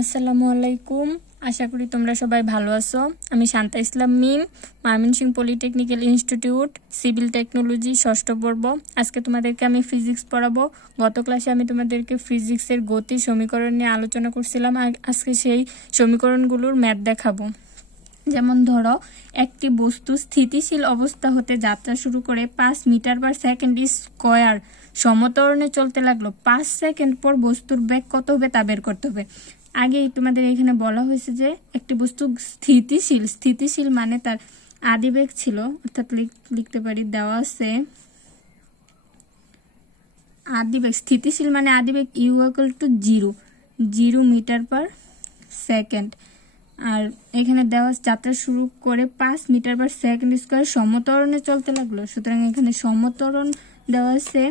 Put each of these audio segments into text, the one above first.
আসসালামু আলাইকুম। আশা করি তোমরা সবাই ভালো আছো। আমি Shanta Islam Mim, Mymensingh Polytechnical Institute, civil technology, ষষ্ঠ পর্ব। আজকে তোমাদেরকে আমি ফিজিক্স পড়াবো। গত ক্লাসে আমি তোমাদেরকে ফিজিক্সের গতি সমীকরণ নিয়ে আলোচনা করছিলাম, আর আজকে সেই সমীকরণগুলোর ম্যাথ দেখাবো। যেমন ধরো, একটি বস্তু স্থিতিশীল অবস্থা হতে যাত্রা শুরু করে 5 মিটার পার সেকেন্ড স্কোয়ার সমত্বরণে চলতে লাগলো। 5 সেকেন্ড পর বস্তুর বেগ কত হবে তা বের করতে হবে। আগেই তোমাদের এখানে বলা হয়েছে যে একটি বস্তু স্থিতিশীল মানে তার আদিবেগ ছিল, অর্থাৎ লিখতে পারি, দেওয়া আছে আদিবেগ। স্থিতিশীল মানে আদিবেগ u equal to 0 metre per second. আর এখানে দেওয়া যাত্রা শুরু করে 5 মিটার পার সেকেন্ড স্কোয়ার সমত্বরণে চলতে লাগলো। সুতরাং এখানে সমত্বরণ দেওয়া আছে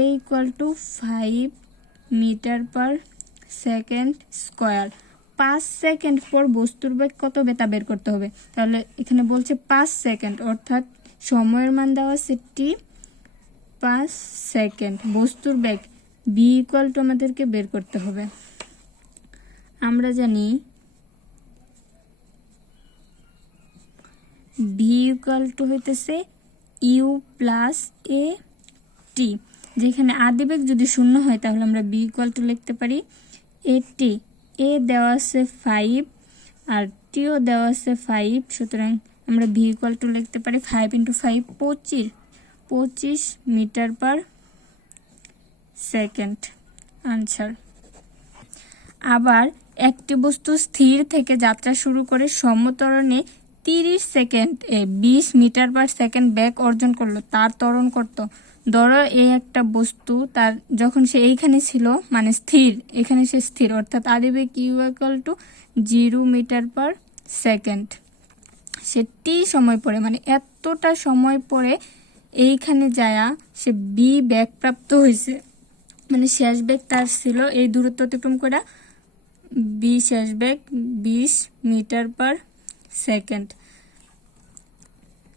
a equal to 5 metre per second square. 5 second পর বস্তুর বেগ কত হবে তা বের করতে হবে। তাহলে এখানে বলছে 5 সেকেন্ড, অর্থাৎ সময়ের মান দেওয়া আছে টি, 5 সেকেন্ড। বস্তুর বেগ বি ইকুয়াল টু আমাদেরকে বের করতে হবে। আমরা জানি ভি ইকুয়াল টু হইতেছে ইউ প্লাস এ টি। যেখানে আদিবেগ যদি শূন্য হয় তাহলে আমরা বি ইকুয়াল টু লিখতে পারি এ টি। এ দেওয়া আছে 5 আর টিও দেওয়া আছে 5, সুতরাং আমরা ভি ইকুয়াল টু লিখতে পারি 5 into 5 25 metre per second. Answer. আবার একটি বস্তু স্থির থেকে যাত্রা শুরু করে সমত্বরণে 30 সেকেন্ডে 20 মিটার পার সেকেন্ড বেগ অর্জন করলো, তার ত্বরণ কত? ধরো এই একটা বস্তু, তার যখন সে এইখানে ছিল মানে স্থির, এখানে সে স্থির, অর্থাৎ আদিবেগ u equal to 0 metre per second. সে টি সময় পরে মানে এতটা সময় পরে এইখানে যায়া সে বি বেগ প্রাপ্ত হয়েছে, মানে শেষ বেগ তার ছিল এই দূরত্ব অতিক্রম করে বি শেষ বেগ 20 মিটার পার সেকেন্ড।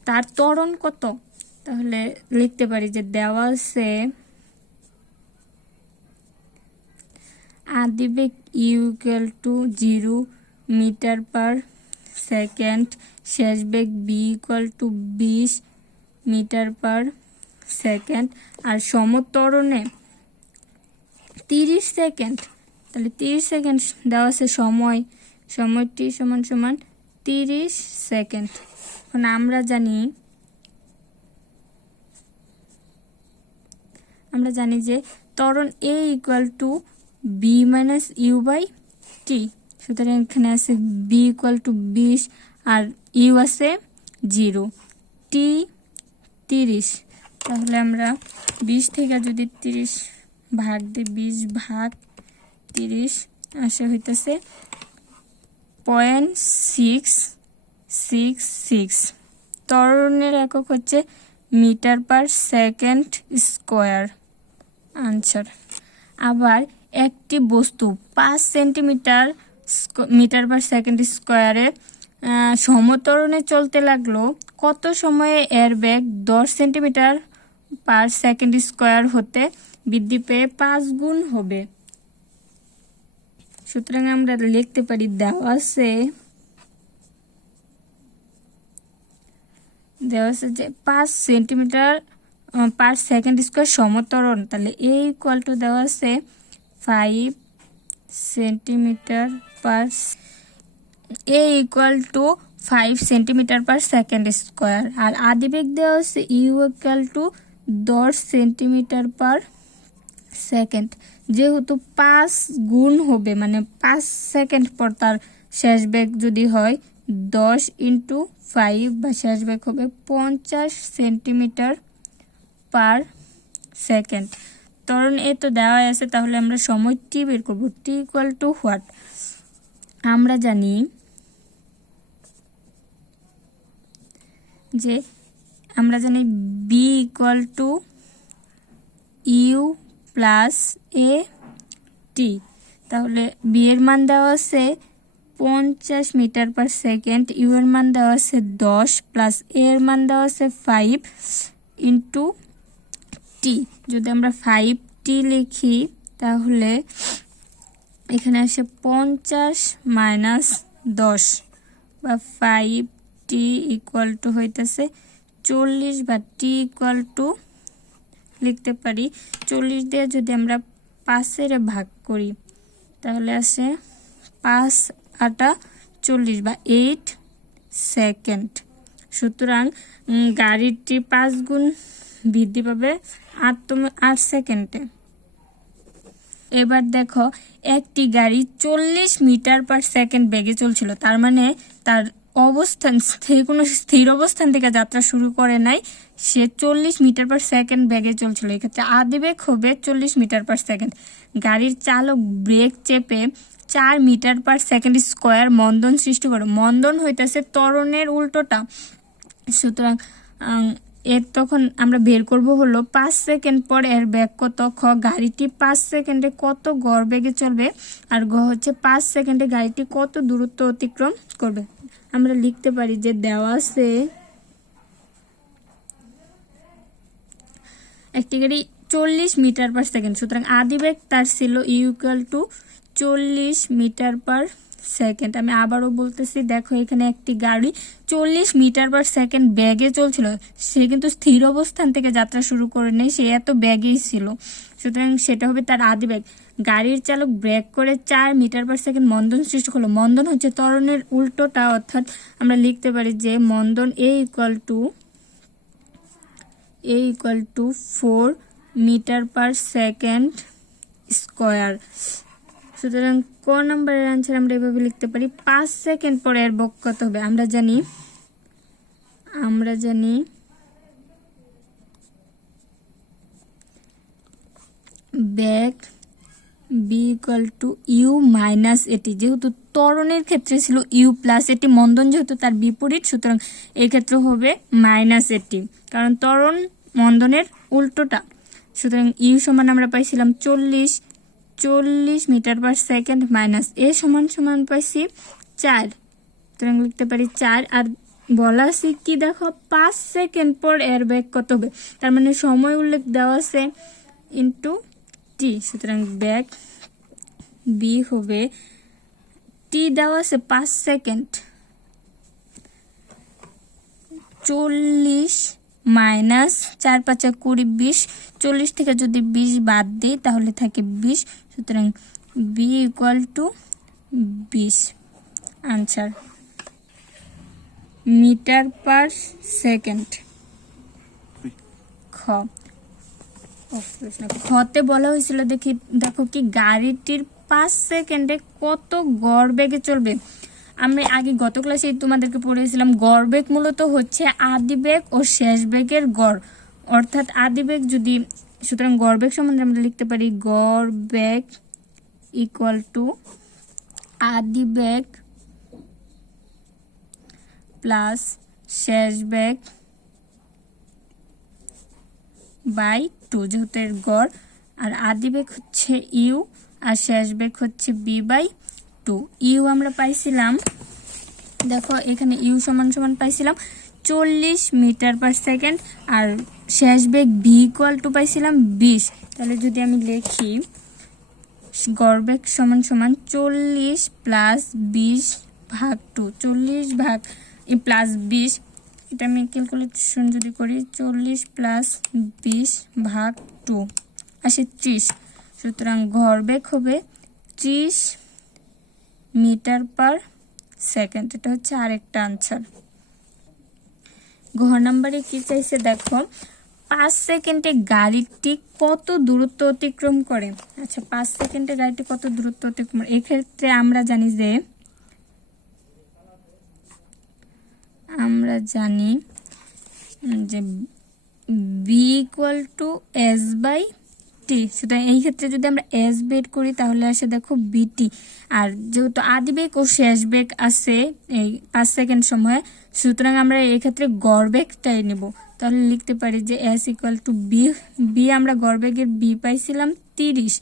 তার ত্বরণ কত? তাহলে লিখতে পারি যে দেওয়া আছে আদিবেগ u equal to 0 metre per second, শেষ বেগ v equal to 20 metre per second, আর সমত্বরণে 30 সেকেন্ড। তাহলে 30 সেকেন্ড দেওয়া আছে সময়টি সমান 30 সেকেন্ড। এখন আমরা জানি যে ত্বরণ a equal to v minus u by t. সুতরাং এখানে আছে বি ইকুয়াল টু 20 আর ইউ আছে 0, টি 30। তাহলে আমরা 20 থেকে যদি 30 ভাগ দিই, 20 ভাগ 30 আসে হইতেছে 0.666। ত্বরণের একক হচ্ছে metre per second square. Answer. আবার একটি বস্তু 5 সেন্টিমিটার মিটার পার সেকেন্ড স্কোয়ারে সমত্বরণে চলতে লাগলো, কত সময়ে এর বেগ 10 সেন্টিমিটার পার সেকেন্ড স্কোয়ার হতে বৃদ্ধি পেয়ে 5 গুণ হবে? সুতরাং আমরা লিখতে পারি দেওয়া আছে যে 5 সেন্টিমিটার পার সেকেন্ড স্কোয়ার সমত্বরণ। তাহলে এ ইকুয়াল টু দেওয়া আছে 5 centimetre per, a equal to 5 centimetre per second square. আর আদিবেগ দেওয়া আছে u equal to 10 centimetre per second. যেহেতু 5 গুণ হবে মানে 5 সেকেন্ড পর তার শেষ বেগ যদি হয় 10 ইন্টু 5 বা শেষ বেগ হবে 50 সেন্টিমিটার পার সেকেন্ড। ত্বরণ এ তো দেওয়া আছে, তাহলে আমরা সময় টি বের করবো। T equal to what? আমরা জানি v equal to u plus a t. তাহলে বি এর মান দেওয়া আছে 50 মিটার পার সেকেন্ড, ইউ এর মান দেওয়া আছে 10 প্লাস এ এর মান দেওয়া আছে 5 ইন্টু টি। যদি আমরা 5 টি লিখি তাহলে এখানে আসে 50 মাইনাস 10 বা 5t ইকুয়াল টু হইতেছে 40 বা t ইকুয়াল টু লিখতে পারি 40 দিয়ে যদি আমরা 5 এর ভাগ করি তাহলে আসে 5 আটা 40 বা 8 সেকেন্ড। সুতরাং গাড়িটি 5 গুণ বৃদ্ধি পাবে 8 সেকেন্ডে। এবার দেখো একটি গাড়ি 40 মিটার পার সেকেন্ড বেগে চলছিল, তার মানে তার অবস্থান কোনো স্থির অবস্থান থেকে যাত্রা শুরু করে নাই, সে 40 মিটার পার সেকেন্ড বেগে চলছিল। এক্ষেত্রে আদিবেগ হবে 40 মিটার পার সেকেন্ড। গাড়ির চালক ব্রেক চেপে 4 মিটার পার সেকেন্ড স্কোয়ার মন্দন সৃষ্টি করে। মন্দন হইতেছে ত্বরণের উল্টোটা। সুতরাং এর তখন আমরা বের করব হলো 5 সেকেন্ড পর এর বেগ কত। খ গাড়িটি 5 সেকেন্ডে কত গড় বেগে চলবে, আর গ হচ্ছে 5 সেকেন্ডে গাড়িটি কত দূরত্ব অতিক্রম করবে। আমরা লিখতে পারি যে দেওয়া আছে একটি গাড়ি 40 মিটার পার সেকেন্ড, সুতরাং আদিবেগ তার ছিল equal to 40 metre per second. আমি আবারও বলতেছি, দেখো এখানে একটি গাড়ি 40 মিটার পার সেকেন্ড ব্যাগে চলছিল, সে কিন্তু স্থির অবস্থান থেকে যাত্রা শুরু করে নেই, সে এত ব্যাগেই ছিল। সুতরাং সেটা হবে তার আদিবেগ। গাড়ির চালক ব্রেক করে 4 মিটার পার সেকেন্ড মন্দন সৃষ্টি করলো। মন্দন হচ্ছে ত্বরণের উল্টোটা, অর্থাৎ আমরা লিখতে পারি যে মন্দন a equal to 4 metre per second square. সুতরাং ক নম্বরের আনসার আমরা এভাবে লিখতে পারি। 5 সেকেন্ড পরে এর বেগ কত হবে, আমরা জানি বেগ v equal to u minus a t. যেহেতু ত্বরণের ক্ষেত্রে ছিল ইউ প্লাস এটি, মন্দন যেহেতু তার বিপরীত, সুতরাং এই ক্ষেত্রে হবে মাইনাস এটি, কারণ ত্বরণ মন্দনের উল্টোটা। সুতরাং ইউ সমান আমরা পাইছিলাম 40 মিটার পার সেকেন্ড মাইনাস এ সমান পাইছি 4, সুতরাং লিখতে পারি 4। আর বলা আছে কি দেখো 5 সেকেন্ড পর এর বেগ কত হবে, তার মানে সময় উল্লেখ দেওয়া আছে ইন্টু টি। সুতরাং বেগ বি হবে টি দেওয়া আছে 5 সেকেন্ড, 40 মাইনাস 4 5 20 20, 40 থেকে যদি 20 বাদ দিই তাহলে থাকে 20। সুতরাং v equal to 20 answer. Metre per second. খতে বলা হয়েছিল দেখো কি গাড়িটির 5 সেকেন্ডে কত গড় বেগে চলবে। আমি আগে গত ক্লাসে তোমাদেরকে পড়েছিলাম গড় বেগ মূলত হচ্ছে আদিবেগ ও শেষ বেগের গড়, অর্থাৎ আদিবেগ যদি, সুতরাং গড় বেগ সম্বন্ধে আমরা লিখতে পারি গড় বেগ ইকুয়াল টু আদিবেগ প্লাস শেষ বেগ বাই 2, যেহেতু এর গড়। আর আদিবেগ হচ্ছে ইউ আর শেষ বেগ হচ্ছে বি বাই 2। ইউ আমরা পাইছিলাম, দেখো এখানে ইউ সমান পাইছিলাম 40 মিটার পার সেকেন্ড, আর শেষ বেগ ভি ইকুয়াল টু পাইছিলাম 20। তাহলে যদি আমি লিখি গড় বেগ সমান 40 প্লাস 20 ভাগ 2, 40 ভাগ প্লাস 20, এটা আমি ক্যালকুলেশন যদি করি 40 প্লাস 20 ভাগ 2 আসে 30। সুতরাং গড় বেগ হবে 30 মিটার পার সেকেন্ড। এটা হচ্ছে আরেকটা আনসার। ঘ নাম্বারে কি চাইছে দেখো 5 সেকেন্ডে গাড়িটি কত দূরত্ব অতিক্রম করে। আচ্ছা 5 সেকেন্ডে গাড়িটি কত দূরত্ব অতিক্রম করে, এক্ষেত্রে আমরা জানি যে v equal to s by t. সুতরাং এই ক্ষেত্রে যদি আমরা এস বের করি তাহলে আসে দেখো বিটি। আর যেহেতু আদিবেগ ও শেষ বেগ আছে এই 5 সেকেন্ড সময়ে, সুতরাং আমরা এই ক্ষেত্রে গড় বেগটাই নেব। তাহলে লিখতে পারি যে এস ইকুয়াল টু বি আমরা গড় বেগের বি পাইছিলাম 30,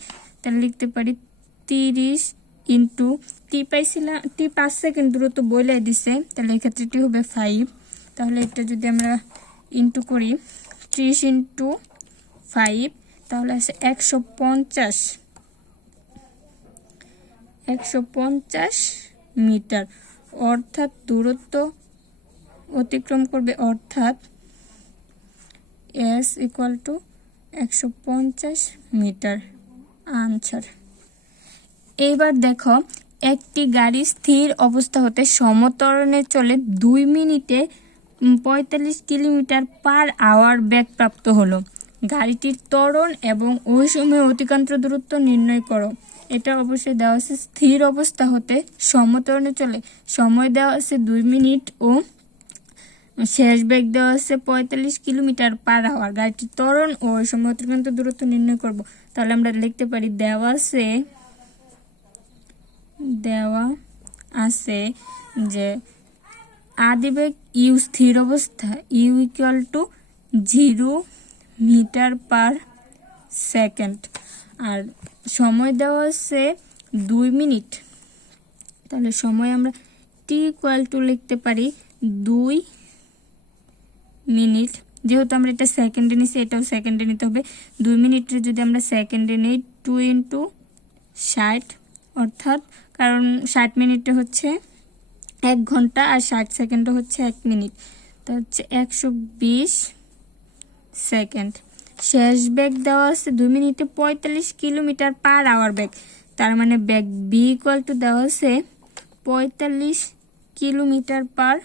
তাহলে লিখতে পারি 30 ইন্টু টি পাইছিলাম, টি 5 সেকেন্ড দূরত্ব বলে দিছে, তাহলে এই ক্ষেত্রে টি হবে 5। তাহলে এটা যদি আমরা ইন্টু করি 30 ইন্টু 5 তাহলে আসে 150 150 মিটার, অর্থাৎ দূরত্ব অতিক্রম করবে, অর্থাৎ S equal to 150 metre answer. এইবার দেখো, একটি গাড়ি স্থির অবস্থা হতে সমত্বরণে চলে 2 মিনিটে 45 কিলোমিটার পার আওয়ার বেগ প্রাপ্ত হলো। গাড়িটির ত্বরণ এবং ওই সময় অতিক্রান্ত দূরত্ব নির্ণয় করো। এটা অবশ্যই দেওয়া আছে স্থির অবস্থা হতে সমত্বরণে চলে, সময় দেওয়া আছে 2 মিনিট ও শেষ বেগ দেওয়া আছে 45 কিলোমিটার পার আওয়ার। গাড়িটির ত্বরণ ও ওই সময় অতিক্রান্ত দূরত্ব নির্ণয় করব। তাহলে আমরা লিখতে পারি দেওয়া আছে যে আদিবেগ ইউ স্থির অবস্থা, u equal to 0 metre per second, আর সময় দেওয়া আছে 2 মিনিট। তাহলে সময় আমরা টি ইকুয়াল টু লিখতে পারি 2 মিনিট। যেহেতু আমরা এটা সেকেন্ডে নিছি, এটাও সেকেন্ডে নিতে হবে। 2 মিনিটের যদি আমরা সেকেন্ডে নিই 2 ইন্টু 60, অর্থাৎ কারণ 60 মিনিটে হচ্ছে 1 ঘন্টা আর 60 সেকেন্ডও হচ্ছে 1 মিনিট, তো হচ্ছে 120 সেকেন্ড। শেষ বেগ দেওয়া আছে 2 মিনিটে 45 কিলোমিটার পার আওয়ার বেগ, তার মানে বেগ বি ইকুয়াল টু দেওয়া আছে 45 কিলোমিটার পার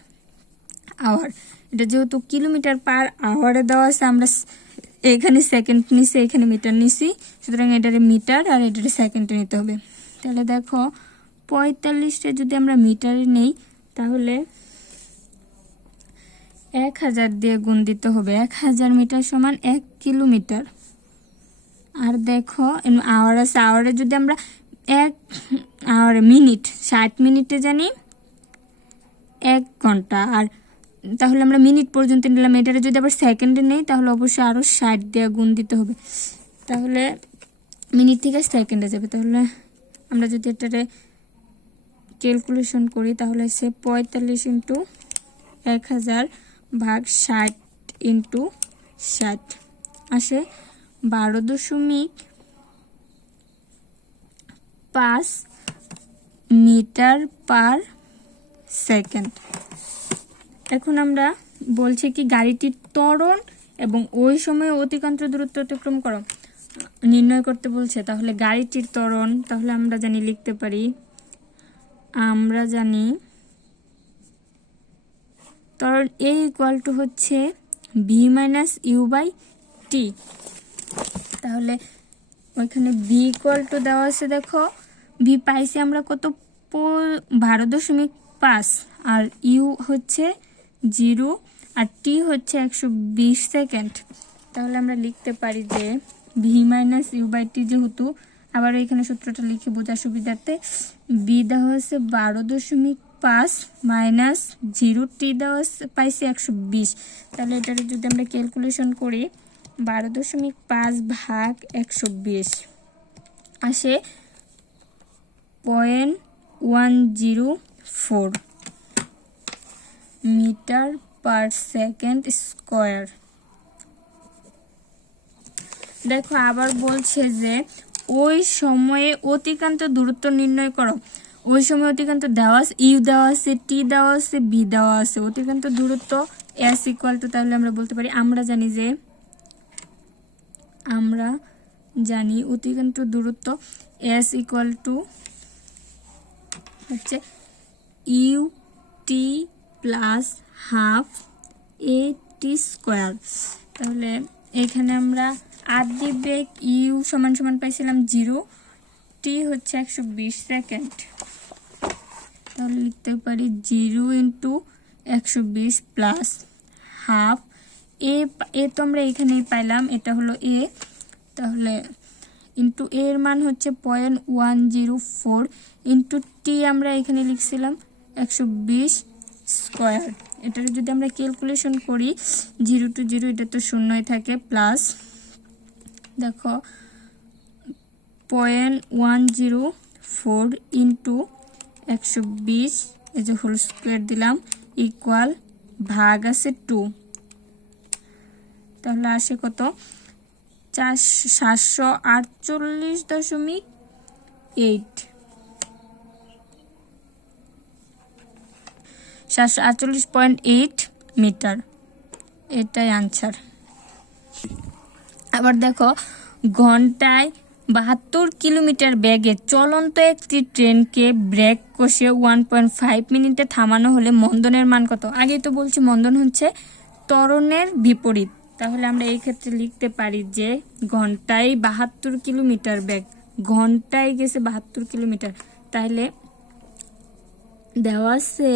আওয়ার। এটা যেহেতু কিলোমিটার পার আওয়ারে দেওয়া আছে, আমরা এখানে সেকেন্ড নিছি, এখানে মিটার নিছি, সুতরাং এটারে মিটার আর এটারে সেকেন্ডে নিতে হবে। তাহলে দেখো 45টা যদি আমরা মিটারে নেই তাহলে 1000 দিয়ে গুণ দিতে হবে। 1000 মিটার সমান 1 কিলোমিটার। আর দেখো আওয়ার আছে, আওয়ারে যদি আমরা 1 আওয়ার মিনিট 60 মিনিটে জানি 1 ঘন্টা, আর তাহলে আমরা মিনিট পর্যন্ত নিলাম। এটারে যদি আবার সেকেন্ডে নেই তাহলে অবশ্যই আরও 60 দিয়ে গুণ দিতে হবে, তাহলে মিনিট থেকে সেকেন্ডে যাবে। তাহলে আমরা যদি এটারে ক্যালকুলেশন করি তাহলে সে 45 ইন্টু 1000 ভাগ 60 ইন্টু 60 আসে 12.5 মিটার পার সেকেন্ড। এখন আমরা বলছি কি গাড়িটির ত্বরণ এবং ওই সময় অতিক্রান্ত দূরত্ব অতিক্রম করো নির্ণয় করতে বলছে। তাহলে গাড়িটির ত্বরণ, তাহলে আমরা জানি লিখতে পারি, আমরা জানি ত্বরণ এ ইকুয়াল টু হচ্ছে ভি মাইনাস ইউ বাই টি। তাহলে ওইখানে ভি ইকুয়াল টু দেওয়া আছে, দেখো ভি পাইছি আমরা কত 12.5, আর ইউ হচ্ছে 0 আর টি হচ্ছে 120 সেকেন্ড। তাহলে আমরা লিখতে পারি যে ভি মাইনাস ইউ বাই টি, যেহেতু আবার এখানে সূত্রটা লিখে বোঝার সুবিধার্থে বি দেওয়া হচ্ছে 12.5 মাইনাস 0, টি দেওয়া পাইছি 120। তাহলে এটার যদি আমরা ক্যালকুলেশন করি 12.5 ভাগ 120 আসে 0.104 মিটার পার সেকেন্ড স্কোয়ার। দেখো আবার বলছে যে ওই সময়ে অতিক্রান্ত দূরত্ব নির্ণয় করো। ওই সময় অতিক্রান্ত দেওয়া আছে, ইউ দেওয়া আছে, টি দেওয়া আছে, বি দেওয়া আছে, অতিক্রান্ত দূরত্ব এস ইকুয়াল টু, তাহলে আমরা বলতে পারি আমরা জানি অতিক্রান্ত দূরত্ব এস ইকুয়াল টু হচ্ছে ইউ টি প্লাস হাফ এ টি স্কোয়ার। তাহলে এখানে আমরা আদি বেগ ইউ সমান সমান পাইছিলাম 0, টি হচ্ছে 120 সেকেন্ড। তাহলে লিখতে পারি 0 ইন্টু 120 প্লাস হাফ এ তো আমরা এখানেই পাইলাম, এটা হলো এ, তাহলে ইন্টু এর মান হচ্ছে 0.104 ইন্টু টি আমরা এখানে লিখছিলাম 120 স্কোয়ার। এটার যদি আমরা ক্যালকুলেশন করি 0 to 0 এটা তো শূন্যই থাকে, প্লাস দেখো 0.104 ইন্টু 120 এই যে হোল স্কোয়ার দিলাম ইকুয়াল ভাগ আছে 2, তাহলে আসে কত 748.8। 748.8 মিটার, এটাই আনসার। আবার দেখো, ঘন্টায় 72 কিলোমিটার বেগে চলন্ত একটি ট্রেনকে ব্রেক কষে 1.5 মিনিটে থামানো হলে মন্দনের মান কত? আগেই তো বলছি মন্দন হচ্ছে ত্বরণের বিপরীত, তাহলে আমরা এই ক্ষেত্রে লিখতে পারি যে ঘন্টায় 72 কিলোমিটার বেগ, ঘন্টায় গেছে 72 কিলোমিটার, তাহলে দেওয়া আছে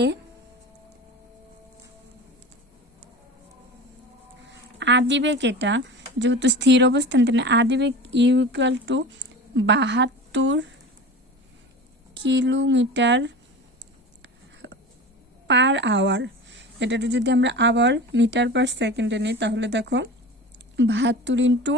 আদিবেগ, এটা যেহেতু স্থির অবস্থান তাহলে আদিবেগ equal to 72 kilometre per hour. এটা যদি আমরা আওয়ার মিটার পার সেকেন্ডে নিই তাহলে দেখো 72 ইন্টু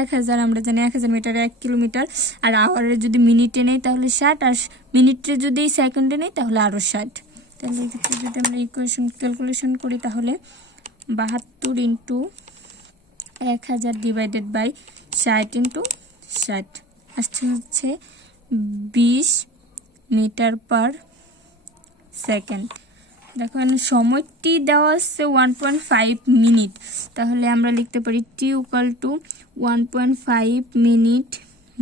1000, আমরা জানি 1000 মিটার 1 কিলোমিটার, আর আওয়ারে যদি মিনিটে নেই তাহলে 60, আর মিনিটে যদি সেকেন্ডে নেই তাহলে আরও 60। তাহলে এক্ষেত্রে যদি আমরা ইকুয়েশন ক্যালকুলেশন করি তাহলে 72 ইন্টু 1000 ডিভাইডেড বাই 60 ইন্টু 60 আসছে হচ্ছে 20 মিটার পার সেকেন্ড। দেখো সময়টি দেওয়া আছে 1.5 মিনিট, তাহলে আমরা লিখতে পারি টি ইকুয়াল টু 1.5 মিনিট,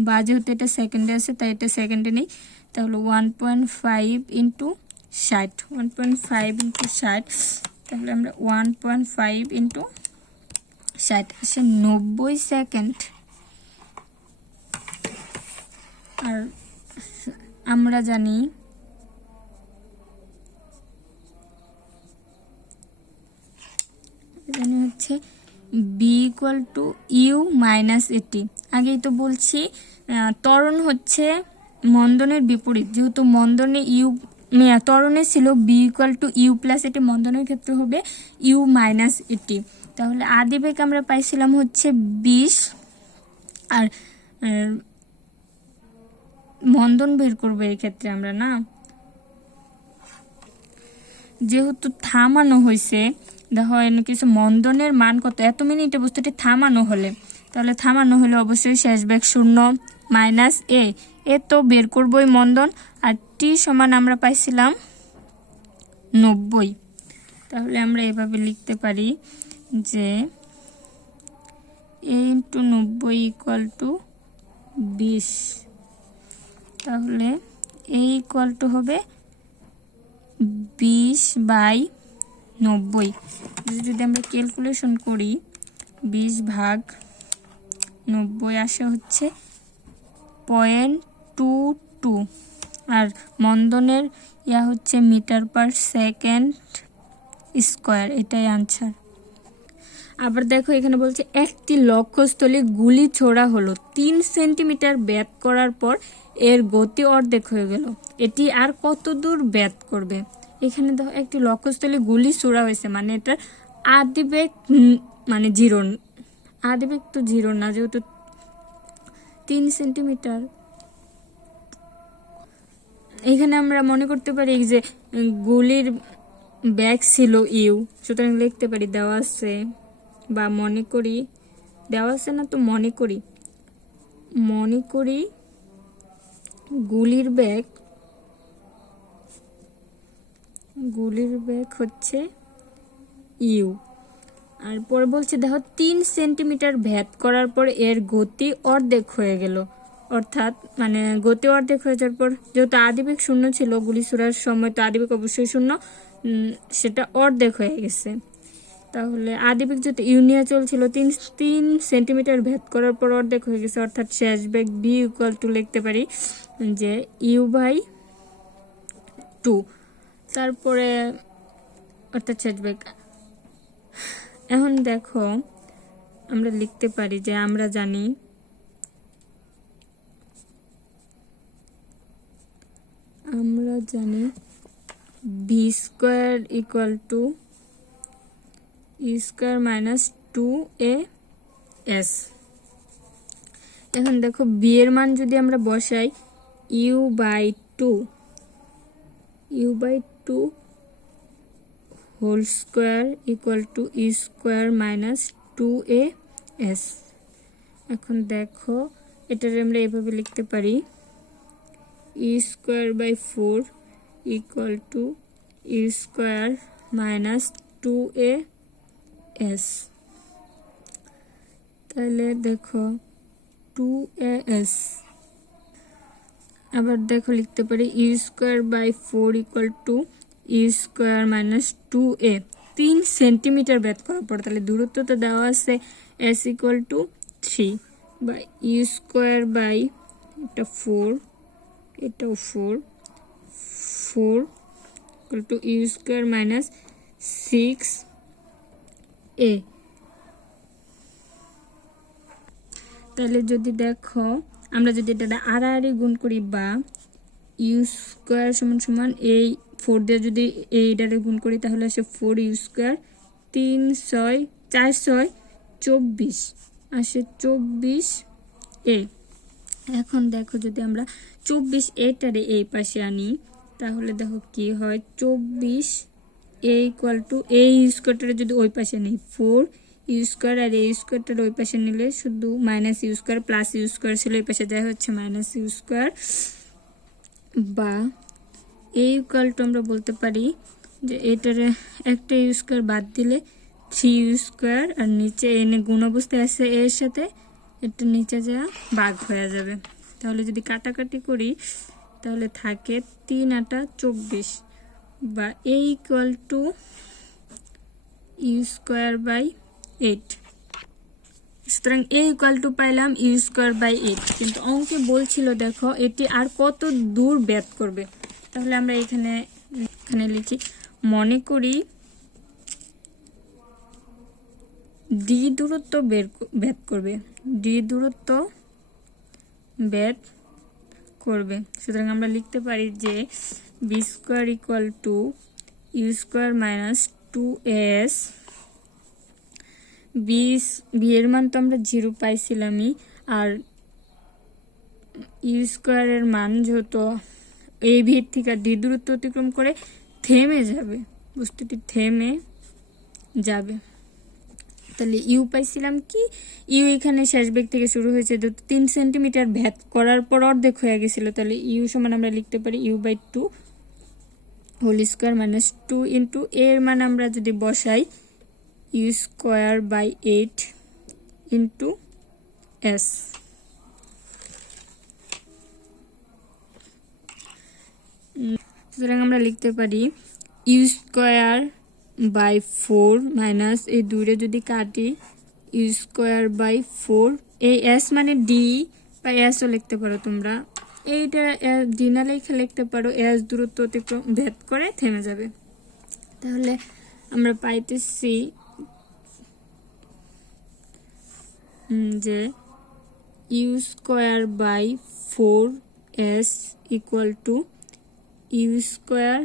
বা যেহেতু এটা সেকেন্ডে আছে তাই এটা সেকেন্ডে নেই, তাহলে 1.5 ইন্টু 60, 1.5 ইন্টু 60, তাহলে আমরা 1.5 ইন্টু 60 আসে 90 সেকেন্ড। আর আমরা জানি হচ্ছে v equal to u minus a t. আগেই তো বলছি ত্বরণ হচ্ছে মন্দনের বিপরীত, যেহেতু মন্দনে ত্বরণে ছিল v equal to u plus a t, মন্দনের ক্ষেত্রে হবে ইউ মাইনাস এটি। তাহলে আদিবেগ আমরা পাইছিলাম হচ্ছে 20, আর মন্দন বের করবো এই ক্ষেত্রে আমরা, না যেহেতু থামানো হয়েছে, দেখো কিছু মন্দনের মান কত, এত মিনিটে বস্তুটি থামানো হলে, তাহলে থামানো হলে অবশ্যই শেষ বেগ 0 মাইনাস এ তো বের করবোই মন্দন, আর টি সমান আমরা পাইছিলাম 90। তাহলে আমরা এভাবে লিখতে পারি যে এ ইন্টু 90 ইকুয়াল টু 20, তাহলে এ ইকুয়াল টু হবে 20/90। যদি আমরা ক্যালকুলেশন করি 20/90 আসে হচ্ছে 0.22, আর মন্দনের হচ্ছে মিটার পার সেকেন্ড স্কোয়ার, এটাই আনসার। আবার দেখো এখানে বলছে একটি লক্ষ্যস্থলে গুলি ছোড়া হলো, 3 সেন্টিমিটার ব্যাট করার পর এর গতি অর্ধেক হয়ে গেল, এটি আর কত দূর ব্যাট করবে? এখানে দেখো একটি লক্ষ্যস্থলে গুলি ছোড়া হয়েছে, মানে এটার আদিবেগ মানে 0, আদিবেগ তো 0 না, যেহেতু 3 সেন্টিমিটার। এখানে আমরা মনে করতে পারি যে গুলির ব্যাগ ছিল ইউ, সুতরাং লিখতে পারি দেওয়া আছে, বা মনে করি দেওয়া আছে না, তো মনে করি গুলির ব্যাগ হচ্ছে ইউ। আর পরে বলছে দেখো 3 সেন্টিমিটার ভেদ করার পর এর গতি অর্ধেক হয়ে গেল, অর্থাৎ মানে গতি অর্ধেক হয়ে যাওয়ার পর, যেহেতু আদিবেগ 0 ছিল গুলি ছোড়ার সময়, তো আদিবেগ অবশ্যই 0, সেটা অর্ধেক হয়ে গেছে। তাহলে আদিবেগ যেহেতু ইউনিয়া চলছিল 3 সেন্টিমিটার ভেদ করার পর অর্ধেক হয়ে গেছে, অর্থাৎ শেষ বেগ বি ইকুয়াল টু লিখতে পারি যে u/2, তারপরে অর্থাৎ শেষ বেগ। এখন দেখো আমরা লিখতে পারি যে আমরা জানি v square equal to E square minus 2as। এখন দেখো বি এর মান যদি আমরা বসাই u/2 whole square equal to E square minus 2as। এখন দেখো এটার আমরা এভাবে লিখতে পারি e square by 4 equal to u square minus 2as। তাহলে দেখো 2as, আবার দেখো লিখতে পারি u square by 4 equal to u square minus 2a। 3 centimetre বেদ করার পর তাহলে দূরত্ব তো দেওয়া আছে s ইকুয়াল টু 3 বা ইউ স্কোয়ার বাই এটা 4, এটাও 4 equal to u square minus 6a। তাহলে যদি দেখো আমরা যদি এটা আড়াআড়ি গুণ করি বা ইউ স্কোয়ার সমান সমান এই 4 দিয়ে যদি এইটারে গুণ করি তাহলে আসে 4 ইউ স্কোয়ার, 3 6 4 6 24 আসে 24a। এখন দেখো যদি আমরা 24 এটারে এই পাশে আনি তাহলে দেখো কি হয় 24 a equal to a u স্কোয়ারটারে যদি ওই পাশে নিই 4 ইউ স্কোয়ার আর এ স্কোয়ারটার ওই পাশে নিলে শুধু minus u square plus u square ছিল, এই পাশে যায় হচ্ছে মাইনাস ইউ স্কোয়ার বা এ ইকুয়াল টু আমরা বলতে পারি যে এটারে একটা ইউ স্কোয়ার বাদ দিলে 3 ইউ স্কোয়ার আর নিচে এনে গুণ অবস্থায় আছে এর সাথে এটা নিচে যা ভাগ হয়ে যাবে। তাহলে যদি কাটাকাটি করি তাহলে থাকে 3 8 24 বা a equal to u square by 8। সুতরাং এ ইকুয়াল টু পাইলাম ইউ স্কোয়ার বাই 8, কিন্তু অঙ্কে বলছিল দেখো এটি আর কত দূর বেদ করবে। তাহলে আমরা এখানে লিখি মনে করি ডি দূরত্ব বেদ করবে, ডি দূরত্ব বেদ করবে। সুতরাং আমরা লিখতে পারি যে v square equal to u square minus 2as। V এর মান তো আমরা 0 পাইছিলামই, আর ইউ স্কোয়ারের মান যেহেতু এই ভিড় থেকে ডি দূরত্ব অতিক্রম করে থেমে যাবে, বস্তুটি থেমে যাবে। তাহলে ইউ পাইছিলাম কি, ইউ এখানে শেষ বেগ থেকে শুরু হয়েছে 3 সেন্টিমিটার ভেদ করার পর অর্ধেক হয়ে গেছিল। তাহলে ইউ সমান আমরা লিখতে পারি u by 2 whole square minus 2 into এর মান আমরা যদি বসাই u square by 8 into s. সুতরাং আমরা লিখতে পারি ইউ স্কোয়ার বাই 4 মাইনাস এই দূরে যদি কাটি ইউ স্কোয়ার বাই 4, এই এস মানে ডি বা এসও লিখতে পারো তোমরা, এইটা ডি না লেখা লিখতে পারো এস দূরত্ব অতিক্রম ভেদ করে থেমে যাবে। তাহলে আমরা পাইতেছি যে u square by 4s equal to u square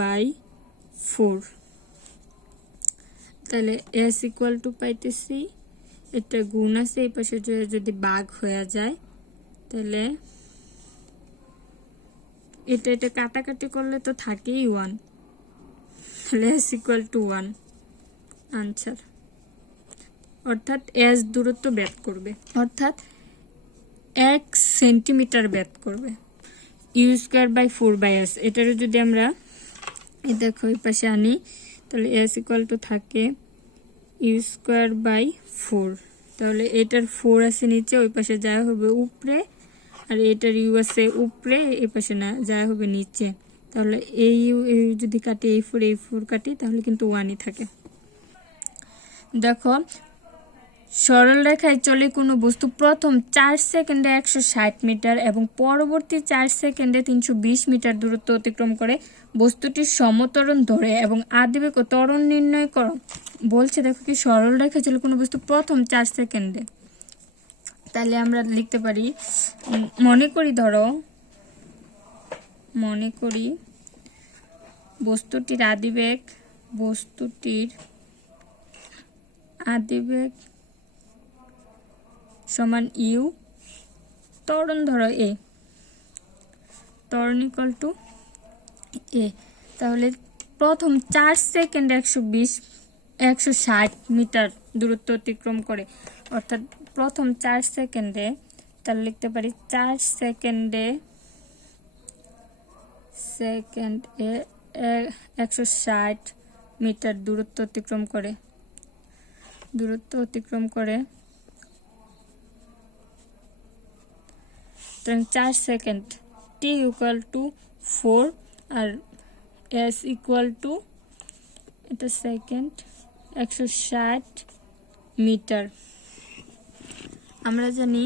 by 4। তাহলে s ইকুয়াল টু পাইতেছি, এটা গুণ আছে এই পাশে যদি ভাগ হয়ে যায় তাহলে এটা কাটাকাটি করলে তো থাকেই 1, তাহলে s ইকুয়াল টু 1 আনসার। অর্থাৎ s দূরত্ব বেদ করবে, অর্থাৎ 1 সেন্টিমিটার বেদ করবে। U square by 4 by s এটারও যদি আমরা দেখো এই পাশে আনি তাহলে এস ইকুয়াল টু থাকে ইউ স্কোয়ার বাই 4। তাহলে এটার 4 আছে নিচে, ওই পাশে যা হবে উপরে, আর এটার ইউ আছে উপরে, এই পাশে না যা হবে নিচে। তাহলে এই ইউ যদি কাটি এই 4 কাটি তাহলে কিন্তু 1ই থাকে। দেখো সরল রেখায় চলে কোনো বস্তু প্রথম 4 সেকেন্ডে 160 মিটার এবং পরবর্তী 4 সেকেন্ডে 320 মিটার দূরত্ব অতিক্রম করে বস্তুটির সমত্বরণ ধরে এবং আদিবেগ ও ত্বরণ নির্ণয় করো। বলছে দেখো কি সরল রেখায় চলে কোনো বস্তু প্রথম 4 সেকেন্ডে, তাহলে আমরা লিখতে পারি মনে করি বস্তুটির আদিবেগ সমান ইউ, ত্বরণ ধরো এ, ত্বরণ ইকুয়াল টু এ। তাহলে প্রথম 4 সেকেন্ডে 160 মিটার দূরত্ব অতিক্রম করে, অর্থাৎ প্রথম 4 সেকেন্ডে, তাহলে লিখতে পারি 4 সেকেন্ডে 160 মিটার দূরত্ব অতিক্রম করে 4 সেকেন্ড t ইকুয়াল টু 4 আর s ইকুয়াল টু এটা সেকেন্ড 160 মিটার। আমরা জানি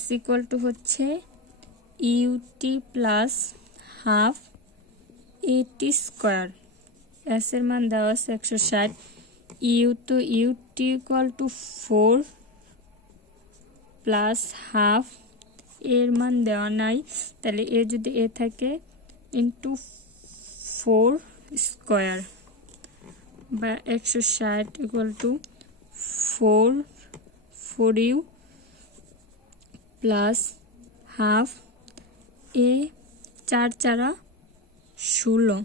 s ইকুয়াল টু হচ্ছে ut plus half at square. s এর মান দেওয়া আছে 160, ut equal to 4 plus half, এর মান দেওয়া নাই, তাহলে এ যদি এ থাকে ইন্টু 4 স্কোয়ার বা 160 equal to 4u plus half, এ 4 4 16,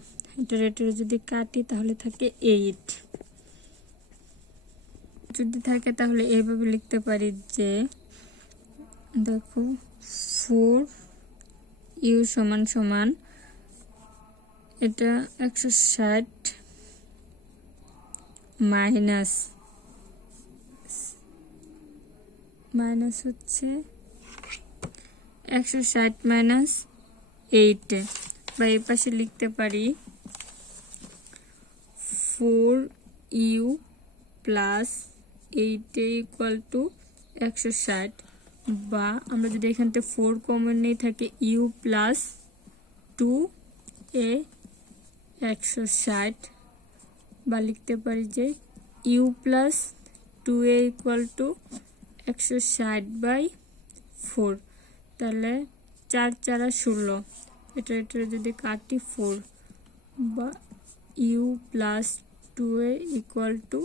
এটা যদি কাটি তাহলে থাকে 8। যদি থাকে তাহলে এইভাবে লিখতে পারি যে দেখো 4u সমান সমান এটা 160 মাইনাস হচ্ছে 160 মাইনাস 8, বা এই পাশে লিখতে পারি 4u প্লাস 8 ইকুয়াল টু 160, বা আমরা যদি এখান থেকে 4 কমন নেই থাকে u প্লাস 2a 160, বা লিখতে পারি যে u plus 2a equal to 160/4, তাহলে 4 4 16, এটা যদি কাটি 4, বা u plus 2a equal to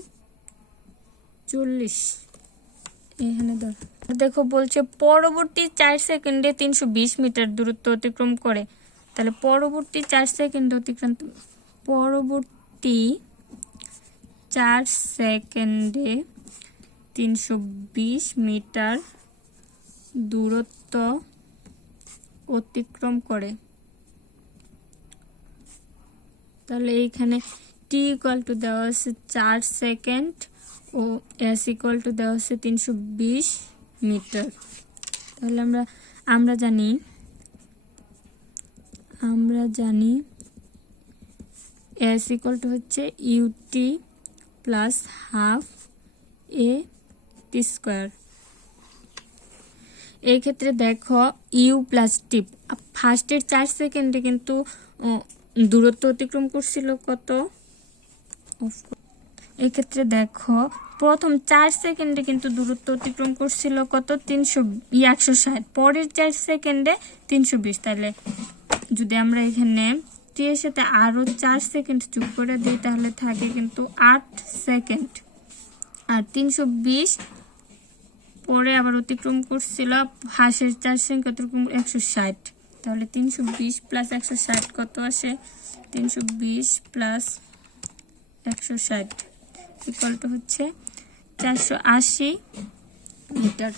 40। এখানে দেখো বলছে পরবর্তী 4 সেকেন্ডে 320 মিটার দূরত্ব অতিক্রম করে, তাহলে পরবর্তী 4 সেকেন্ডে 320 মিটার দূরত্ব অতিক্রম করে, তাহলে এইখানে t ইকুয়াল টু দেওয়া আছে 4 সেকেন্ড ও s ইকুয়াল টু দেওয়া আছে 320 মিটার। তাহলে আমরা জানি s ইকুয়াল টু হচ্ছে ut plus half a t square. এই ক্ষেত্রে দেখো u প্লাস টি ফার্স্টের 4 সেকেন্ডে কিন্তু দূরত্ব অতিক্রম করছিল কত, এই ক্ষেত্রে দেখো প্রথম 4 সেকেন্ডে কিন্তু দূরত্ব অতিক্রম করছিল কত 160, পরের 4 সেকেন্ডে 320, তাহলে যদি আমরা এখানে টি এর সাথে আরো 4 সেকেন্ড যোগ করে দিই তাহলে থাকে কিন্তু 8 সেকেন্ড, আর 320 পরে আবার অতিক্রম করছিল হাসের 4 সেকেন্ড অতিক্রম 160, তাহলে 320 প্লাস 160 কত আসে 320 প্লাস 160 ইকুয়াল টু হচ্ছে 480 মিটার।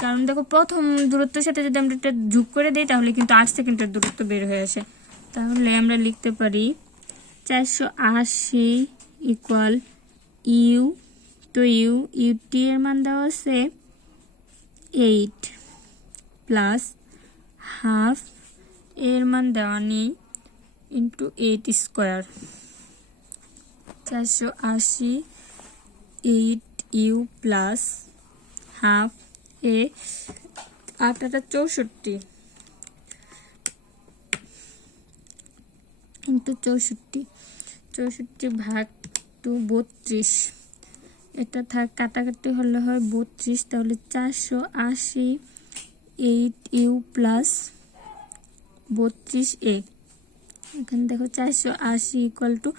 কারণ দেখো প্রথম দূরত্বের সাথে যদি আমরা এটা যোগ করে দিই তাহলে কিন্তু 8 সেকেন্ডের দূরত্ব বের হয়ে আসে, তাহলে আমরা লিখতে পারি 480 ইকুয়াল ইউ, তো ut এর মান দেওয়া আছে 8 প্লাস হাফ, এর মান দেওয়া নেই, into 8 square, 480 8u plus half a 8 64 into 64 ভাগ 32, এটা কাটাকাটি হলে হয় 32, তাহলে 480 8u প্লাস 32a, এখানে দেখো 480 ইকুয়াল টু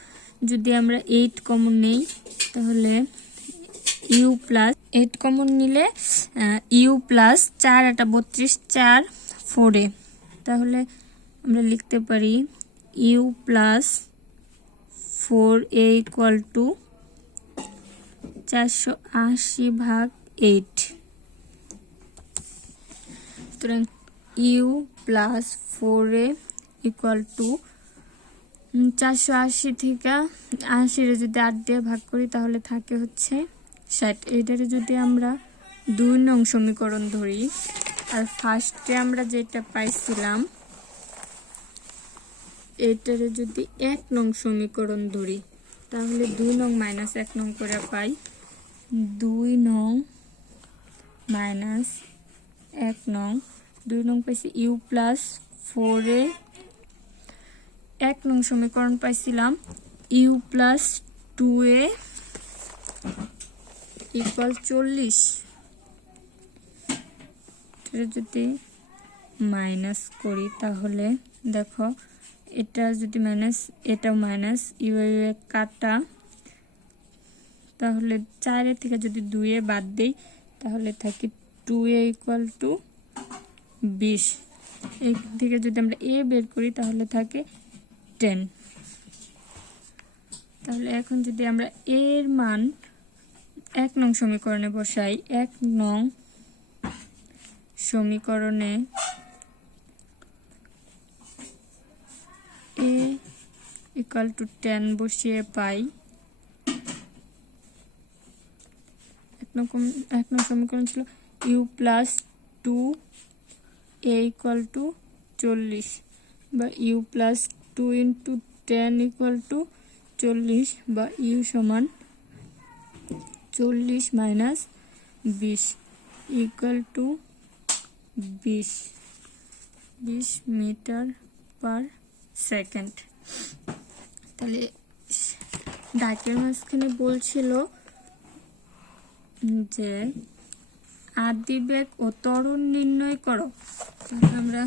যদি আমরা 8 কমন নেই তাহলে u প্লাস 8 কমন নিলে u প্লাস 4 32 4 4a, তাহলে আমরা লিখতে পারি u plus 4a equal to 480/8, সুতরাং u plus 4a equal to 480 থেকে 80 যদি 8 দিয়ে ভাগ করি তাহলে থাকে হচ্ছে 60। এটারে যদি আমরা 2 নং সমীকরণ ধরি, আর ফার্স্টে আমরা যেটা পাইছিলাম এটারে যদি 1 নং সমীকরণ ধরি তাহলে 2 নং মাইনাস 1 নং করে পাই 2 নং মাইনাস 1 নং। 2 নং পাইছি ইউ প্লাস 4a, 1 নং সমীকরণ পাইছিলাম ইউ প্লাস 2a ইকুয়াল 40। যদি মাইনাস করি তাহলে দেখো এটা যদি মাইনাস এটাও মাইনাস, ইউ কাটা, তাহলে 4 থেকে যদি 2 বাদ দেই তাহলে থাকি 2a ইকুয়াল টু 20। এই থেকে যদি আমরা a বের করি তাহলে থাকে 10। তাহলে এখন যদি আমরা এর মান 1 নং সমীকরণে বসাই, 1 নং সমীকরণে a ইকুয়াল টু 10 বসিয়ে পাই 1 নং সমীকরণ ছিল you plus 2a equal to 40, বা u plus 2 into 10 equal to 40, বা ইউ সমান 40 minus 20 equal to 20 metre per second. তাহলে ডাকের মাঝখানে বলছিল যে আদিবেগ ও ত্বরণ নির্ণয় করো। তাহলে আমরা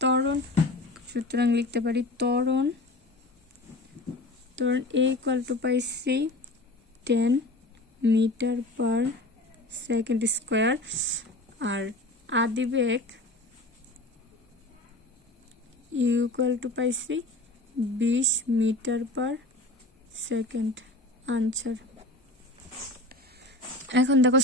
ত্বরণ সুতরাং লিখতে পারি ত্বরণ a ইকুয়াল টু পাইছি 10 মিটার পার সেকেন্ড স্কোয়ার, আর আদিবেগ ইউ ইকুয়াল টু পাইছি 20 মিটার পার সেকেন্ড। আনসার। এখন দেখো